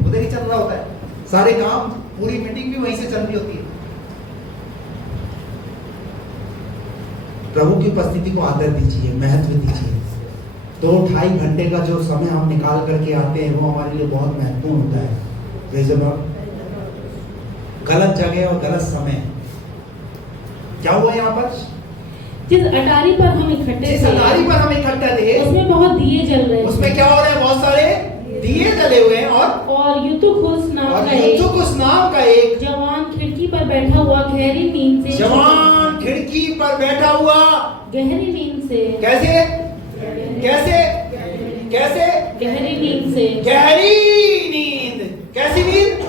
उधर ही चल रहा होता है, सारे काम, पूरी मीटिंग भी वहीं से चल रही होती है। प्रभु की उपस्थिति को आदर दीजिए, महत्व दीजिए। 2-2.5 घंटे का जो समय हम निकाल करके आते हैं वो हमारे लिए बहुत महत्वपूर्ण होता है। गलत जगह और गलत समय, क्या हुआ यहाँ पर? जिस अटारी पर हम इकट्ठे थे, उसमें बहुत दिए जल रहे थे। उसमें क्या हो रहा है? बहुत सारे दिए जले हुए हैं। और यूतुखुस नाम का एक जवान खिड़की पर बैठा हुआ गहरी नींद से गहरी नींद से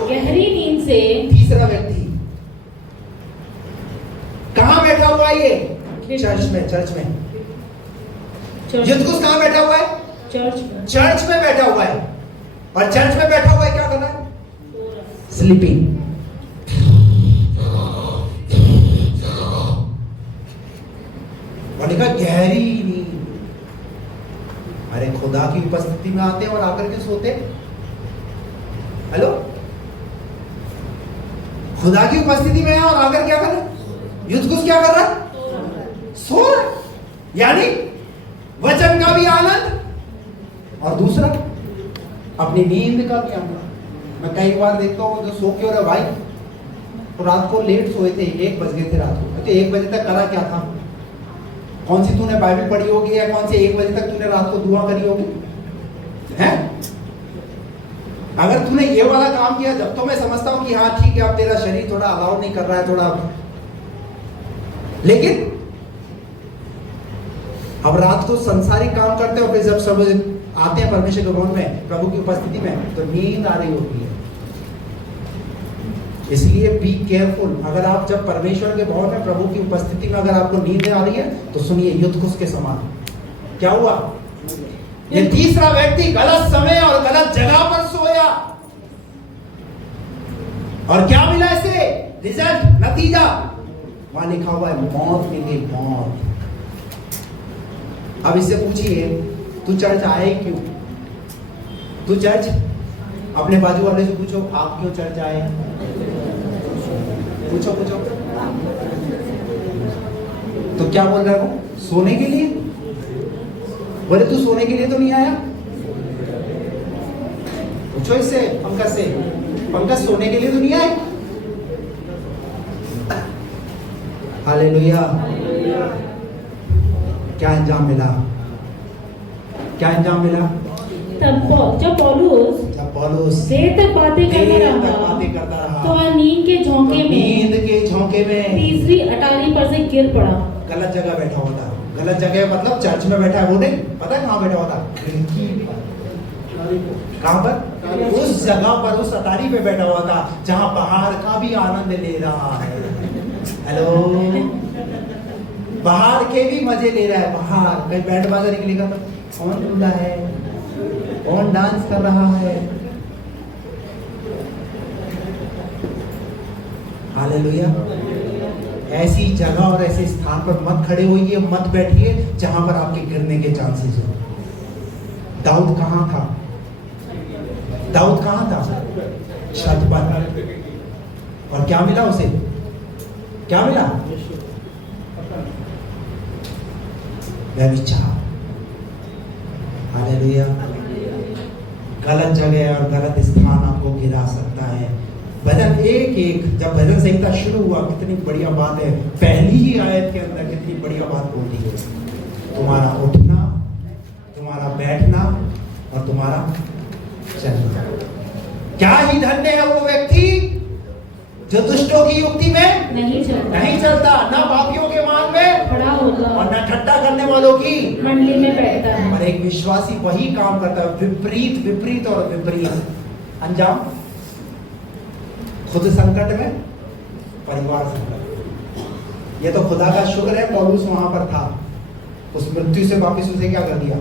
गहरी नींद से तीसरा व्यक्ति कहां बैठा हुआ है? ये चर्च में यूतुखुस कहां बैठा हुआ है? चर्च में बैठा हुआ है। और चर्च में बैठा हुआ है, क्या कर रहा है? स्लीपिंग। और लिखा गहरी नींद। अरे खुदा की उपस्थिति में आते हैं और आकर के सोते। हेलो, खुदा की उपस्थिति में है और आकर क्या कर रहे? यूतुखुस क्या कर रहा है? सो रहा है। यानी वचन का भी आनंद और दूसरा अपनी नींद का भी आनंद। मैं कई बार देखता हूँ जो सो के हो रहे भाई, तो रात को लेट सोए थे, 1 बज गए थे रात को। तो 1 बजे तक करा क्या था? कौन सी तूने बाइबल पढ़ी होगी, या कौन से 1 बजे तक तूने रात को दुआ करी होगी? हैं? अगर तूने ये वाला काम किया, जब तो मैं समझता हूँ कि हाँ ठीक है, अब तेरा शरीर थोड़ा अलाउ नहीं कर रहा है थोड़ा, लेकिन अब रात को संसारिक काम करते हो, फिर जब सब आते हैं परमेश्वर के भवन में, प्रभु की उपस्थिति में, तो नींद आ रही होती है। इसलिए बी केयरफुल। अगर आप जब परमेश्वर के भवन में, प्रभु की उपस्थिति में अगर आपको नींद आ रही है, तो सुनिए यूतुखुस के समान। क्या हुआ? ये तीसरा व्यक्ति गलत समय और गलत जगह पर सोया, और क्या मिला इसे? रिजल्ट, नतीजा वहां लिखा हुआ है, मौत मिली, मौत। अब इससे पूछिए, तू चर्च आए क्यों? तू चर्च, अपने बाजू वाले से पूछो, आप क्यों चर्च आए? पूछो। तो क्या बोल रहा है वो? सोने के लिए? बोले तू सोने के लिए तो नहीं आया? पूछो इससे, पंकज सोने के लिए तो नहीं आए? हालेलुया। क्या अंजाम मिला? जब पौलुस देर तक बातें करता रहा, तो वह नींद के झोंके में तीसरी अटारी पर से गिर पड़ा। गलत जगह बैठा हुआ था। गलत जगह मतलब चर्च में बैठा है, वो नहीं पता है कहाँ बैठा हुआ था? कहाँ पर? उस जगह पर, उस अटारी पे बैठा हुआ था जहाँ पहाड़ का भी आनंद ले रहा है। हेलो, बाहर के भी मजे ले रहा है। बाहर कहीं बैंड बाजा निकलेगा तो कौन दूल्हा है, कौन डांस कर रहा है। हालेलुया। ऐसी जगह और ऐसे स्थान पर मत खड़े होइए, मत बैठिए जहां पर आपके गिरने के चांसेस हो। दाऊद कहां था? छत पर। और क्या मिला उसे? क्या मिला? व्यभिचार। हालेलुया। गलत जगह और गलत स्थान आपको गिरा सकता है। भजन 1:1, जब भजन संहिता शुरू हुआ, कितनी बढ़िया बात है। पहली ही आयत के अंदर कितनी बढ़िया बात बोली है। तुम्हारा उठना, तुम्हारा बैठना और तुम्हारा चलना। क्या ही धन्य है वो व्यक्ति जो दुष्टों की युक्ति में नहीं चलता, ना पापियों के मान में खड़ा होगा और ना ठट्टा करने वालों की मंडली में बैठता है। और एक विश्वासी वही काम करता है, विपरीत और विपरीत अंजाम, खुद संकट में, परिवार संकट। ये तो खुदा का शुक्र है पौलुस वहां पर था, उस मृत्यु से वापस उसे क्या कर दिया,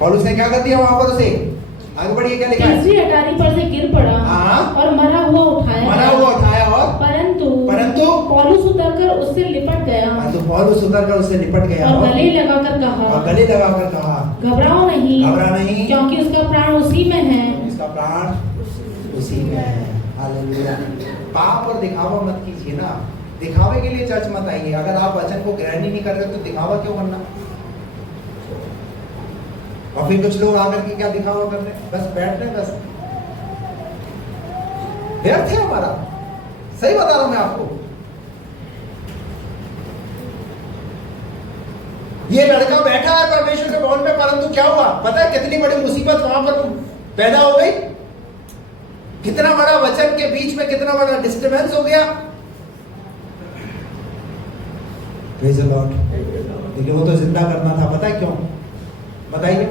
पौलुस ने क्या कर दिया वहां पर उसे। आगे बढ़िए, क्या लिखा है? तीसरी अटारी पर से गिर पड़ा और मरा हुआ उठाया और परंतु पौलुस उतरकर उससे लिपट गया और गले लगाकर कहा घबराओ नहीं क्योंकि उसका प्राण उसी में है। हालेलुया। पाप और दिखावा मत कीजिए ना, दिखावे के लिए चर्च मत आइए। अगर आप वचन को ग्रहण ही नहीं कर रहे तो दिखावा क्यों करना। और फिर कुछ लोग आकर के क्या दिखावा कर रहे हैं, बस बैठ रहे, बस व्यर्थ है हमारा। सही बता रहा हूं मैं आपको। ये लड़का बैठा है परमेश्वर के भवन में, परंतु क्या हुआ पता है? कितनी बड़ी मुसीबत वहां पर पैदा हो गई, कितना बड़ा वचन के बीच में कितना बड़ा डिस्टर्बेंस हो गया। Praise the Lord. लेकिन वो तो जिंदा करना था, पता है क्यों? बताइए।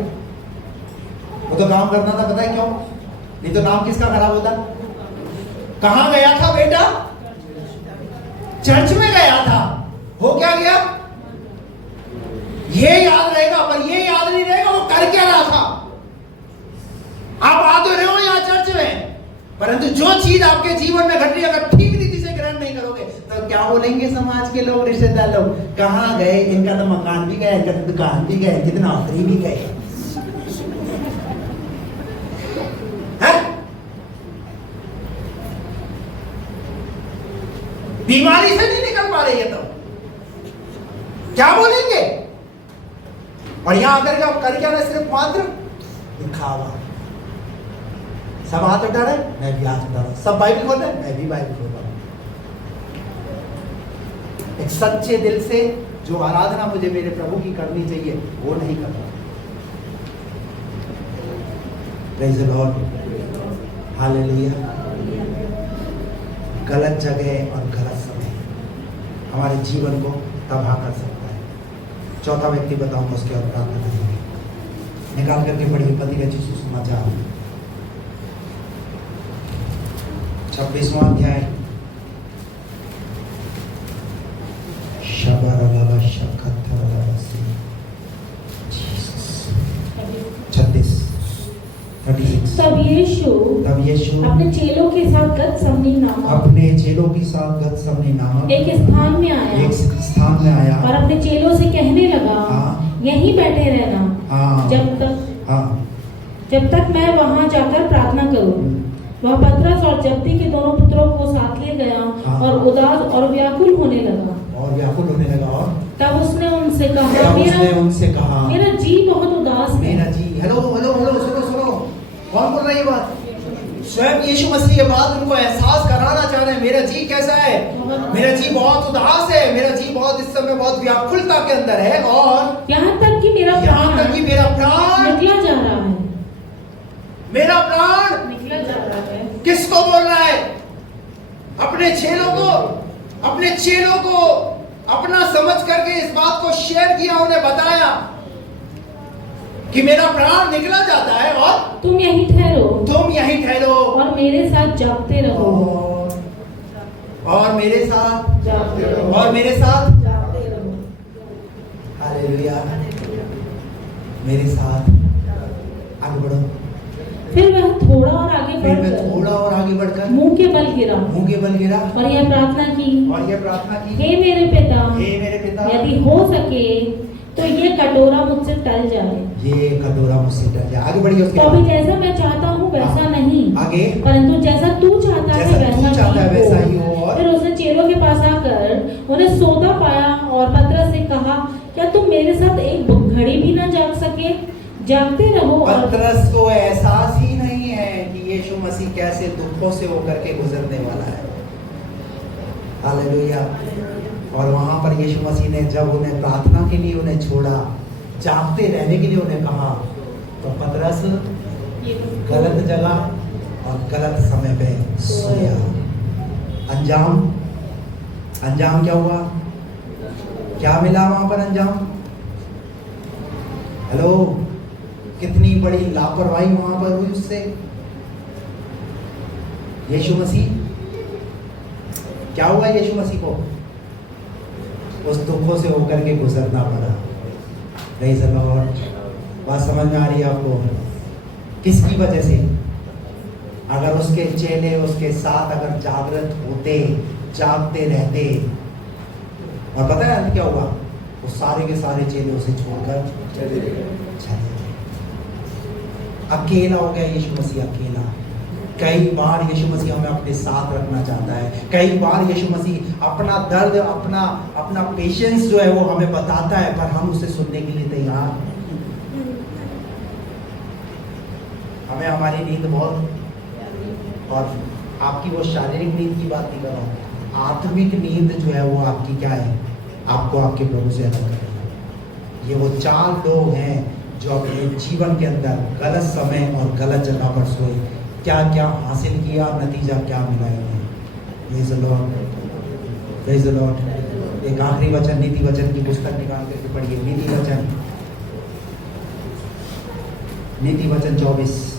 वो तो काम करना था, पता है क्यों? नहीं तो नाम किसका खराब होता? कहां गया था बेटा? चर्च में गया था। हो क्या गया? ये याद रहेगा, पर ये याद नहीं रहेगा वो कर क्या रहा था। आप आ तो रहे हो यहाँ चर्च में, परंतु जो चीज आपके जीवन में घट रही है अगर ठीक रीति से ग्रहण नहीं करोगे तो क्या बोलेंगे समाज के लोग, रिश्तेदार लोग, कहां गए? इनका तो मकान भी गया, इनका तो दुकान भी गए, कितना नौकरी भी गए। बीमारी से नहीं निकल पा रही है तो क्या बोलेंगे? और यहां आकर के आप कर क्या रहे? सिर्फ मात्र दिखावा। सब हाथ उठा रहे, मैं भी हाथ उठा रहा हूं। सब बाइबल खोल रहे, मैं भी बाइबल खोल रहा हूं। एक सच्चे दिल से जो आराधना मुझे मेरे प्रभु की करनी चाहिए वो नहीं कर रहा। Praise the Lord. हालेलुया। गलत जगह और गलत समय हमारे जीवन को तबाह कर सकता है। चौथा व्यक्ति बताऊंगा, उसके बाद प्रार्थना करेंगे। निकाल करके पढ़िए मत्ती का सुसमाचार 26वां अध्याय। तब यीशु अपने चेलों के साथ गतसमनी नामक एक स्थान में आया और अपने चेलों से कहने लगा, यहीं बैठे रहना जब तक मैं वहां जाकर प्रार्थना करूं। वह पतरस और जब्दी के दोनों पुत्रों को साथ ले गया और उदास और व्याकुल होने लगा। और तब उसने उनसे कहा, मेरा जी बहुत उदास है। मेरा जी, हेलो, सुनो, कौन बोल रहा है ये बात? स्वयं यीशु मसीह ये बात उनको एहसास कराना चाह रहे हैं। मेरा जी कैसा है? मेरा जी बहुत उदास है, मेरा जी बहुत इस समय बहुत व्याकुलता के अंदर है, और यहाँ तक कि मेरा प्राण निकला जा रहा है। मेरा प्राण निकला जा रहा है। किसको बोल रहा है? अपने चेलों को अपना समझ करके इस बात को शेयर किया, उन्हें बताया कि मेरा प्राण निकला जाता है और तुम यहीं ठहरो और मेरे साथ जागते रहो। और मेरे साथ जागते रहो। हालेलुया। मेरे साथ आगे बढ़ो। फिर वह थोड़ा और आगे बढ़कर मुंह के बल गिरा और यह प्रार्थना की, हे मेरे पिता, यदि हो सके तो ये कटोरा मुझसे टल जाए। आगे बढ़िए। तो अभी जैसा मैं चाहता हूँ वैसा नहीं, आगे, परंतु जैसा तू चाहता है वैसा ही हो। फिर उसने चेलों के पास आकर उन्हें सोता पाया और पतरस से कहा, क्या तुम मेरे साथ एक घड़ी भी न जाग सके? जागते रहो। पतरस को एहसास ही नहीं है कि यीशु मसीह कैसे दुखों से होकर के गुजरने वाला है। हालेलुया। और वहां पर यीशु मसीह ने जब उन्हें प्रार्थना के लिए उन्हें छोड़ा, जागते रहने के लिए उन्हें कहा, तो पतरस गलत जगह और गलत समय पे सोया। अंजाम क्या हुआ? क्या मिला वहां पर अंजाम? हेलो, कितनी बड़ी लापरवाही वहां पर हुई उससे। यीशु मसीह, क्या हुआ यीशु मसीह को? उस दुखों से होकर के गुजरना पड़ा। Praise the Lord. बात समझ में आ रही है आपको? किसकी वजह से? अगर उसके चेले उसके साथ अगर जागृत होते, जागते रहते, और पता है क्या हुआ? वो सारे के सारे चेले उसे छोड़कर चले गए। अकेला हो गया यीशु मसीह, अकेला। कई बार यीशु मसीह हमें अपने साथ रखना चाहता है। कई बार यीशु मसीह अपना दर्द, अपना पेशेंस जो है वो हमें बताता है, पर हम उसे सुनने के लिए तैयार। हमें हमारी नींद बहुत, और आपकी वो शारीरिक नींद की बात नहीं कर रहा हूँ, आत्मिक नींद जो है वो आपकी क्या है? आपको आपके प्रभु से अलग करेगा। ये वो 4 लोग हैं जो अपने जीवन के अंदर गलत समय और गलत जगह पर सोए। क्या क्या हासिल किया, नतीजा क्या मिला इन्हें। Praise the Lord, praise the Lord. एक आखिरी वचन, नीति वचन की पुस्तक निकाल करके पढ़िए। नीति वचन 24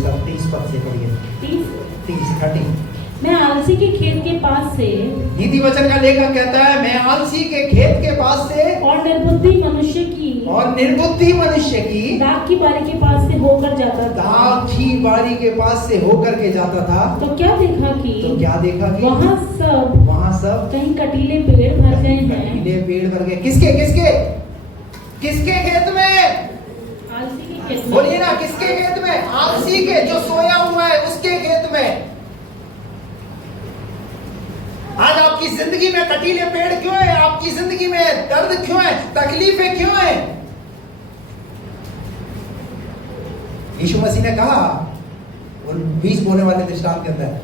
तक 30 पद से पढ़िए। 30 मैं आलसी के खेत के पास से, नीति वचन का लेखक कहता है, मैं आलसी के खेत के पास से और निर्बुद्धि मनुष्य की दाख की बारी के पास से होकर जाता था। दाख की बारी के पास से होकर के जाता था। तो क्या देखा कि वहाँ सब कहीं कटीले पेड़ भर गए हैं। कटीले पेड़ भर गए। किसके खेत में? आलसी के खेत में। बोलिए ना, किसके खेत में? आलसी के, जो सोया हुआ है उसके खेत में। आज आपकी जिंदगी में कटीले पेड़ क्यों है? आपकी जिंदगी में दर्द क्यों है? तकलीफें क्यों है? यीशु मसीह ने कहा उन 20 बोने वाले दृष्टांत के अंदर,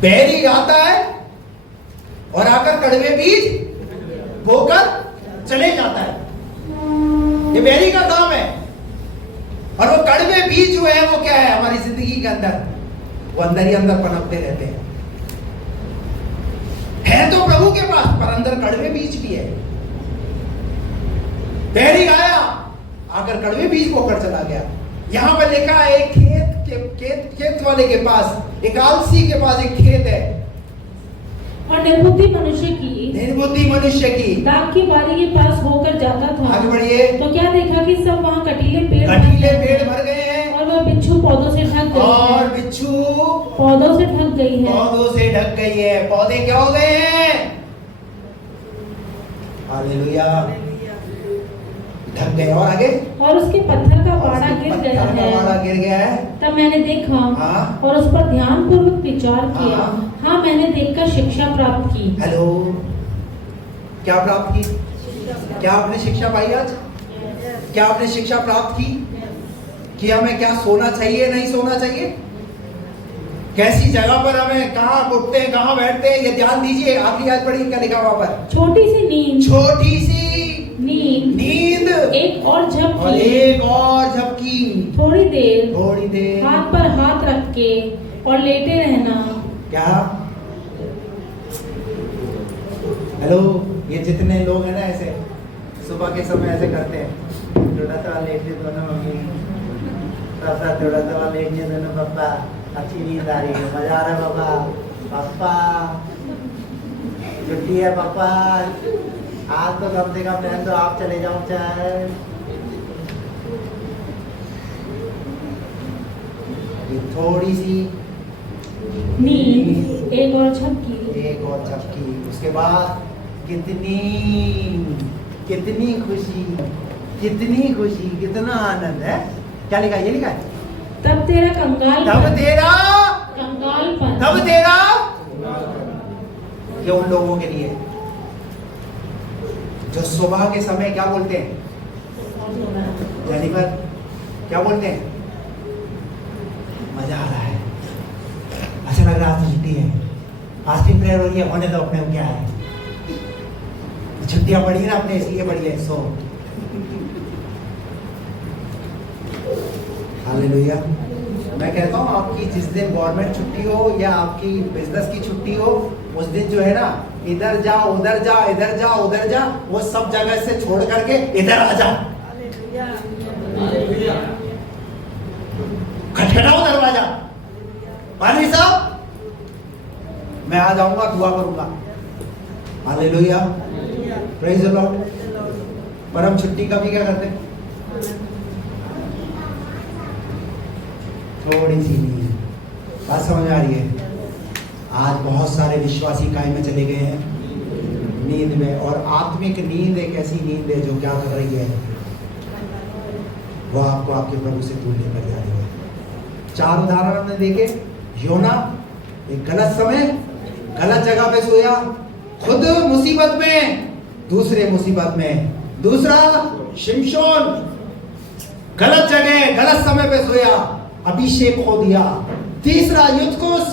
बैरी आता है और आकर कड़वे बीज बोकर चले जाता है। ये बैरी का काम है। और वो कड़वे बीज जो है वो क्या है? हमारी जिंदगी के अंदर वो अंदर ही अंदर पनपते रहते हैं। है तो प्रभु के पास, पर अंदर कड़वे बीज भी है। बैरी आया, आकर कड़वे बीज बोकर चला गया। यहां पर लिखा है एक खेत वाले के पास, एक आलसी के पास एक खेत है, और निर्बुद्धि मनुष्य की दाख की बारी के पास होकर जाता था। आगे बढ़िए। तो क्या देखा कि सब वहाँ कटीले पेड़ भर गए हैं, और वह बिच्छू पौधों से ढक गई और बिच्छू पौधों से ढक गई है। पौधों से ढक गई है। पौधे क्या हो गए हैं? हालेलुया, ढक गए। और आगे? और उसके पत्थर का बाड़ा गिर गया है। तब मैंने देखा और उस पर ध्यान पूर्वक विचार किया। हाँ, मैंने देखकर शिक्षा प्राप्त की। हेलो, क्या प्राप्त की? क्या आपने शिक्षा पाई आज? क्या आपने शिक्षा प्राप्त की कि हमें क्या सोना चाहिए, नहीं सोना चाहिए, कैसी जगह पर हमें कहाँ उठते हैं, कहाँ बैठते हैं, ये ध्यान दीजिए। आखिरी आज पढ़िए क्या लिखा वहां पर? छोटी सी नींद एक और झपकी, थोड़ी देर हाथ पर हाथ रख के और लेटे रहना। क्या? हेलो, ये जितने लोग हैं ना ऐसे सुबह के समय ऐसे करते हैं, थोड़ा सा लेट दोनों मम्मी, थोड़ा सा लेट दोनों पापा, अच्छी नींद आ रही है, मजा आ रहा है पापा, छुट्टी है पापा, आज तो कम से कम रहने दो, आप चले जाओ चाहे। थोड़ी सी नींद एक और झपकी, उसके बाद कितनी खुशी, कितना आनंद है। क्या लिखा है? ये लिखा है, तब तेरा ये उन लोगों के लिए जो सुबह के समय क्या बोलते हैं? जेनिफर क्या बोलते हैं? मजा आ रहा है, अच्छा लग रहा है, आज छुट्टी है, फास्टिंग प्रेयर हो रही है, होने दो अपने को, क्या है, छुट्टियां पड़ी है ना अपने, इसलिए पड़ी है। सो हालेलुया। मैं कहता हूँ आपकी जिस दिन गवर्नमेंट छुट्टी हो या आपकी बिजनेस की छुट्टी हो, उस दिन जो है ना, इधर जा उधर जा इधर जा उधर जा, वो सब जगह से छोड़ करके इधर आ जा। खटखटाओ दरवाजा, पादरी साहब मैं आ जाऊंगा, दुआ करूंगा। Hallelujah, praise the Lord. पर हम छुट्टी कभी क्या करते हैं? थोड़ी सी नींद, बात समझ आ रही है? आज बहुत सारे विश्वासी काय में चले गए हैं, नींद में। और आत्मिक नींद एक ऐसी नींद है जो क्या कर रही है, वो आपको आपके प्रभु से दूर लेकर जा रही है। 4 उदाहरण हमने देखे। योना एक गलत समय गलत जगह पे सोया, खुद मुसीबत में, दूसरे मुसीबत में। दूसरा शिमशोन गलत जगह गलत समय पे सोया, अभिषेक खो दिया। तीसरा युद्धकुश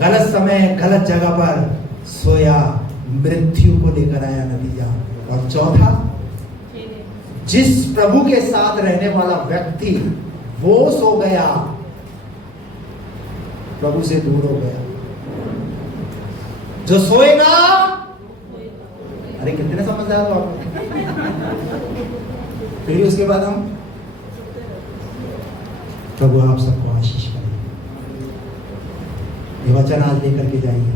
गलत समय गलत जगह पर सोया, मृत्यु को लेकर आया नतीजा। और चौथा, जिस प्रभु के साथ रहने वाला व्यक्ति वो सो गया, प्रभु से दूर हो गया। जो सोएगा, अरे कितने समझदार हो आप। फिर उसके बाद हम, प्रभु आप सबको आशीष करें। ये वचन आज लेकर के जाइए,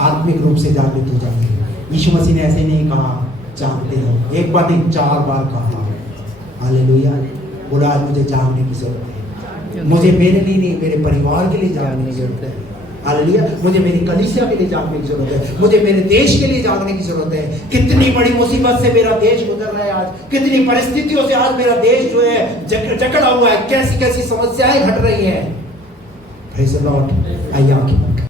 आत्मिक रूप से जागृत हो जाइए। यीशु मसीह ने ऐसे नहीं कहा जागते हो, एक बार नहीं 4 बार कहा। हालेलुया। बोला आज मुझे जागने की जरूरत है, मुझे मेरे लिए नहीं, मेरे परिवार के लिए जागने की जरूरत है। हालेलुया। मुझे मेरी कलीसिया के लिए जागने की जरूरत है, मुझे मेरे देश के लिए जागने की जरूरत है। कितनी बड़ी मुसीबत से मेरा देश गुजर रहा है आज, कितनी परिस्थितियों से आज मेरा देश जो है जकड़ा हुआ है, कैसी कैसी समस्याएं घट रही हैं। Praise the Lord. आइए आंखें बंद करें।